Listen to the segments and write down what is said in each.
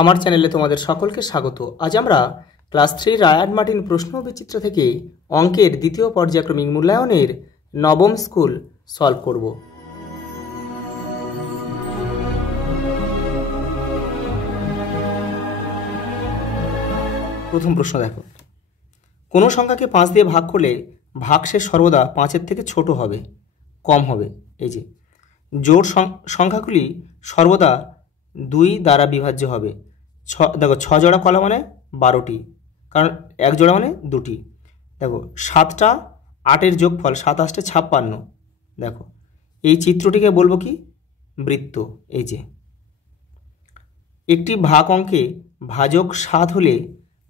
আমার চ্যানেলে তোমাদের সকলকে স্বাগত। আজ আমরা ক্লাস 3 রায়ান মার্টিন প্রশ্ন বিচিত্র থেকে অঙ্কের দ্বিতীয় পর্যায়ক্রমিক মূল্যায়নের নবম স্কুল সলভ করব। প্রথম প্রশ্ন দেখো, কোনো সংখ্যাকে 5 দিয়ে ভাগ করলে ভাগশেষ সর্বদা 5-এর থেকে ছোট হবে, কম হবে। এই যে জোড় সংখ্যাগুলি সর্বদা 2 দ্বারা বিভাজ্য হবে। দেখো 6 জোড়া কলা মানে 12টি, কারণ 1 জোড়া মানে 2টি। দেখো 7টা 8-এর যোগফল 7 8 56। দেখো এই চিত্রটিকে বলবো কি? বৃত্ত। এই যে একটি ভাগ অঙ্কে ভাজক 7 হলে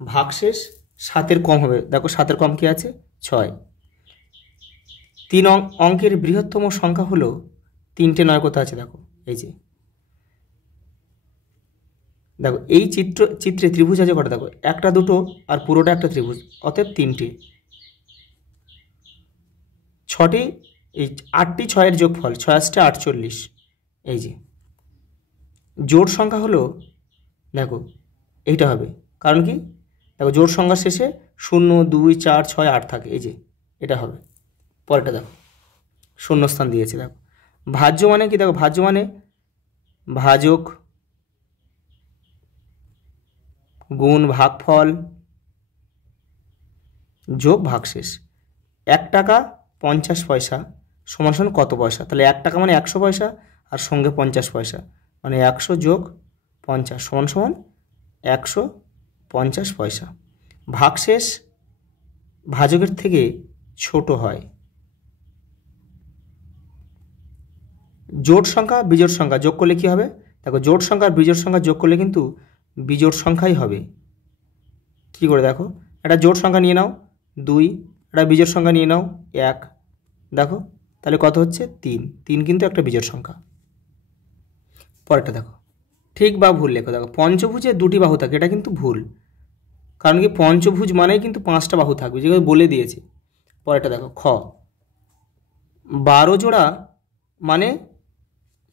ভাগশেষ 7-এর কম হবে। দেখো 7-এর কম কি আছে? 6। 3 অঙ্কের বৃহত্তম সংখ্যা হলো 3টে 9 কোথা আছে? দেখো এই যে দেখো এই চিত্রে ত্রিভুজ আছে কটা? দেখো একটা দুটো আর পুরোটা একটা ত্রিভুজ, অতএব 3টে। 6টি এই 8টি 6-এর যোগফল 6 8 48। এই যে জোড় সংখ্যা হলো, দেখো এইটা হবে, কারণ কি? দেখো জোড় সংখ্যার শেষে 0 2 4 6 8 থাকে। এই যে এটা হবে। পরেরটা দেখো শূন্যস্থান দিয়েছে। দেখো ভাজ্য মানে কি? দেখো ভাজ্য মানে ভাজক গুণ ভাগফল যোগ ভাগশেষ। 1 টাকা 50 পয়সা সমান সমান কত পয়সা? তাহলে 1 টাকা মানে 100 পয়সা আর সঙ্গে 50 পয়সা, মানে 100 যোগ 50 সমান সমান 150 পয়সা। ভাগশেষ ভাজকের থেকে ছোট হয়। জোড় সংখ্যা বিজোড় সংখ্যা যোগ করলে কী হবে? দেখো জোড় সংখ্যা আর বিজোড় সংখ্যা যোগ করলে কিন্তু বিজোড় সংখ্যাই হবে। কী করে? দেখো একটা জোড় সংখ্যা নিয়ে নাও 2, একটা বিজোড় সংখ্যা নিয়ে নাও 1। দেখো তাহলে কত হচ্ছে? 3। 3 কিন্তু একটা বিজোড় সংখ্যা। পরেরটা দেখো, ঠিক বা ভুল লেখো। দেখো পঞ্চভুজে 2টি বাহু থাকে, এটা কিন্তু ভুল, কারণ কি পঞ্চভুজ মানেই কিন্তু 5টা বাহু থাকবে, যেগুলো বলে দিয়েছে। পরেরটা দেখো, খ 12 জোড়া মানে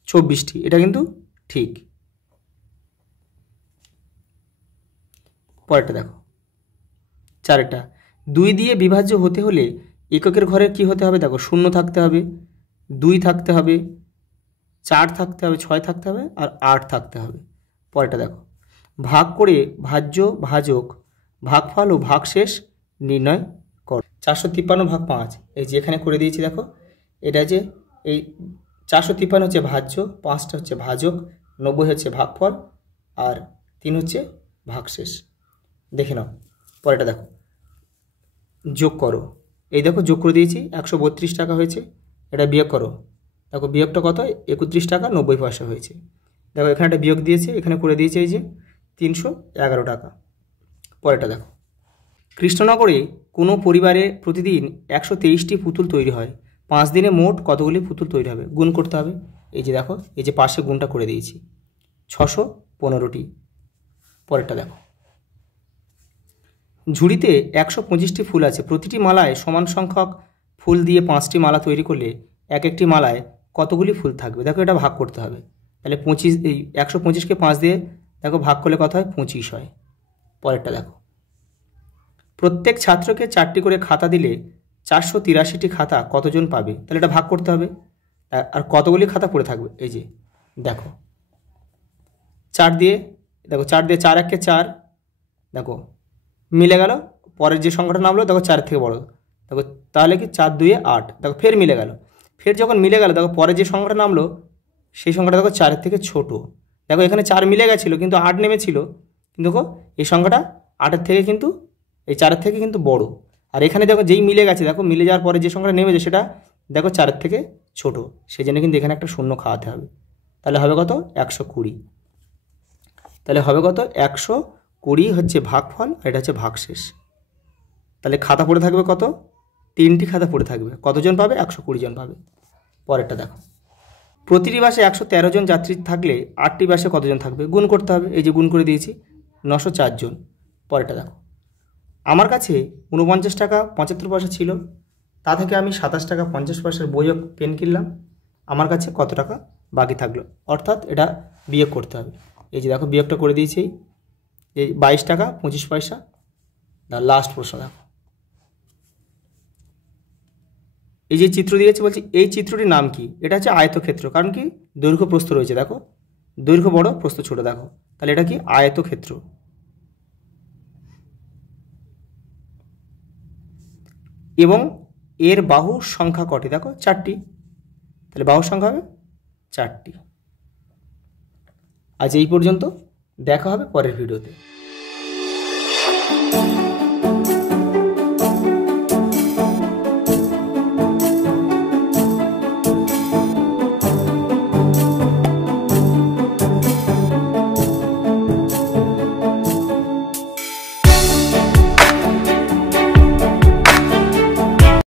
24টি, এটা কিন্তু ঠিক। পরেরটা দেখো 4টা 2 দিয়ে বিভাজ্য হতে হলে এককের ঘরে কি হতে হবে? দেখো 0 থাকতে হবে, 2 থাকতে হবে, 4 থাকতে হবে, 6 থাকতে হবে আর 8 থাকতে হবে। পরেরটা দেখো, ভাগ করে ভাজ্য ভাজক ভাগফল ও ভাগশেষ নির্ণয় কর। 453 ভাগ 5, এই যে এখানে করে দিয়েছি। দেখো এটা যে এই 453 হচ্ছে ভাজ্য, 5টা হচ্ছে ভাজক, 90 হচ্ছে ভাগফল আর 3 হচ্ছে ভাগশেষ। দেখে নাও। পরেরটা দেখো, যোগ করো। এই দেখো যোগ করে দিয়েছি, 132 টাকা হয়েছে। এটা বিয়োগ করো। দেখো বিয়োগটা কত? 31 টাকা 90 পয়সা হয়েছে। দেখো এখানে একটা বিয়োগ দিয়েছে, এখানে করে দিয়েছে এই যে 311 টাকা। পরেরটা দেখো, কৃষ্ণনগরে কোনো পরিবারে প্রতিদিন 123টি পুতুল তৈরি হয়, 5 দিনে মোট কতগুলি পুতুল তৈরি হবে? গুণ করতে হবে। এই যে দেখো এই যে পাশে গুণটা করে দিয়েছি, 615টি। পরেরটা দেখো, ঝুড়িতে 125টি ফুল আছে, প্রতিটি মালায় সমান সংখ্যক ফুল দিয়ে 5টি মালা তৈরি করলে এক একটি মালায় কতগুলি ফুল থাকবে? দেখো এটা ভাগ করতে হবে। তাহলে 125কে 5 দিয়ে দেখো ভাগ করলে কত হয়? 25 হয়। পরেরটা দেখো, প্রত্যেক ছাত্রকে 4টি করে খাতা দিলে 483টি খাতা কতজন পাবে? তাহলে এটা ভাগ করতে হবে। আর কতগুলি খাতা পড়ে থাকবে? এই যে দেখো 4 দিয়ে, দেখো 4 দিয়ে 4 1 4, দেখো মিলে গেল। পরের যে সংখ্যাটা নামলো দেখো 4 থেকে বড়, দেখো তাহলে কি 4 2 8, দেখো ফের মিলে গেল। ফের যখন মিলে গেল দেখো পরে যে সংখ্যাটা নামলো সেই সংখ্যাটা দেখো 4 থেকে ছোট। দেখো এখানে 4 মিলে গেছিলো কিন্তু 8 নেমেছিল, কিন্তু দেখো এই সংখ্যাটা 8 থেকে কিন্তু এই 4 থেকে কিন্তু বড়। আর এখানে দেখো যেই মিলে গেছে, দেখো মিলে যাওয়ার পরে যে সংখ্যাটা নেমেছে সেটা দেখো 4 থেকে ছোট, সেই জন্য কিন্তু এখানে একটা শূন্য খাওয়াতে হবে। তাহলে হবে কত? 120। তাহলে হবে কত? 120 হচ্ছে ভাগফল আর এটা হচ্ছে ভাগশেষ। তাহলে খাতা পড়ে থাকবে কত? 3টি খাতা পড়ে থাকবে। কতজন পাবে? 120 জন পাবে। পরেরটা দেখো, প্রতিটি বাসে 113 জন যাত্রী থাকলে 8টি বাসে কতজন থাকবে? গুণ করতে হবে। এই যে গুণ করে দিয়েছি, 904 জন। পরেরটা দেখো, আমার কাছে 49 টাকা 75 পয়সা ছিল, তা থেকে আমি 27 টাকা 50 পয়সার বই ও পেন কিনলাম, আমার কাছে কত টাকা বাকি থাকলো? অর্থাৎ এটা বিয়োগ করতে হবে। এই যে দেখো বিয়োগটা করে দিয়েছি, এই 22 টাকা 25 পয়সা। লাস্ট প্রশ্ন দেখো, এই যে চিত্র দিয়েছে বলছি এই চিত্রটির নাম কি? এটা হচ্ছে আয়তক্ষেত্র, কারণ কি দৈর্ঘ্য প্রস্থ রয়েছে, দেখো দৈর্ঘ্য বড় প্রস্থ ছোট, দেখো তাহলে এটা কি আয়তক্ষেত্র। এবং এর বাহুর সংখ্যা কটি? দেখো 4টি, তাহলে বাহুর সংখ্যা হবে 4টি। আজ এই পর্যন্ত, দেখা হবে পরের ভিডিওতে।